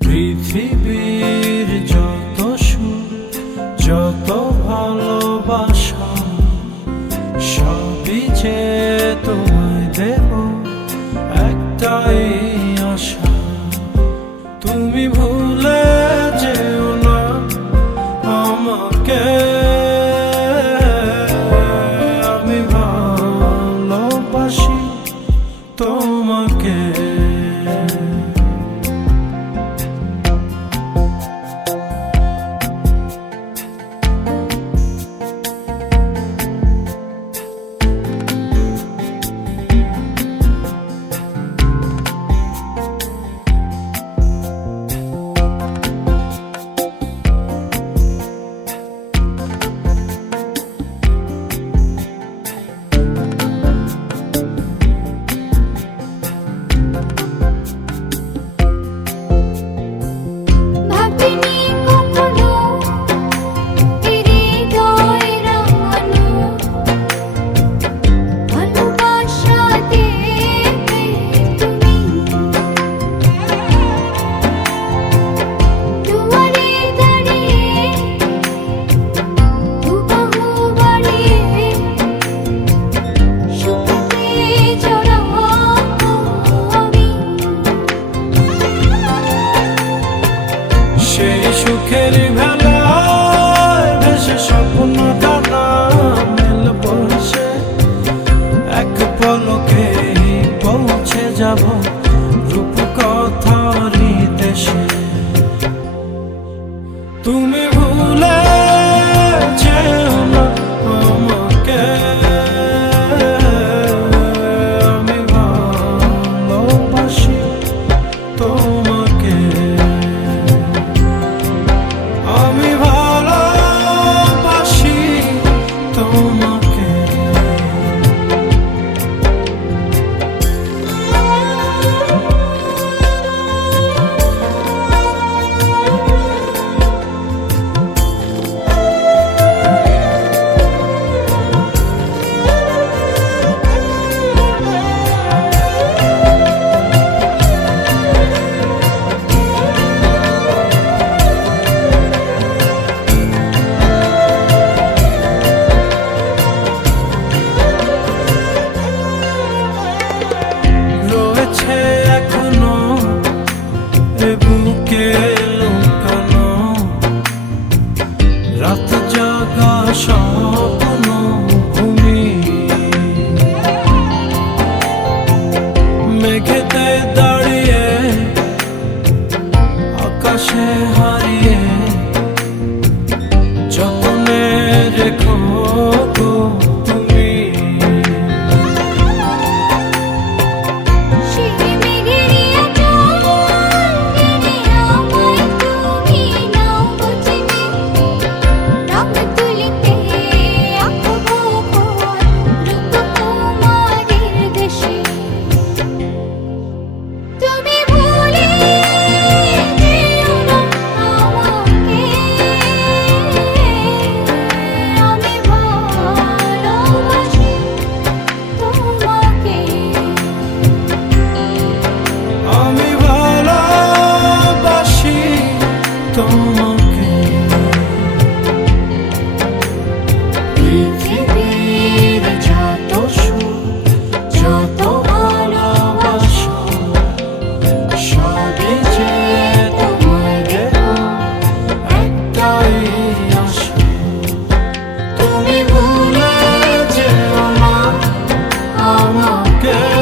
পৃথিবীর যত যত ভালোবাসা যে দেব একটাই আশা। তুমি ভুল তুমি girl.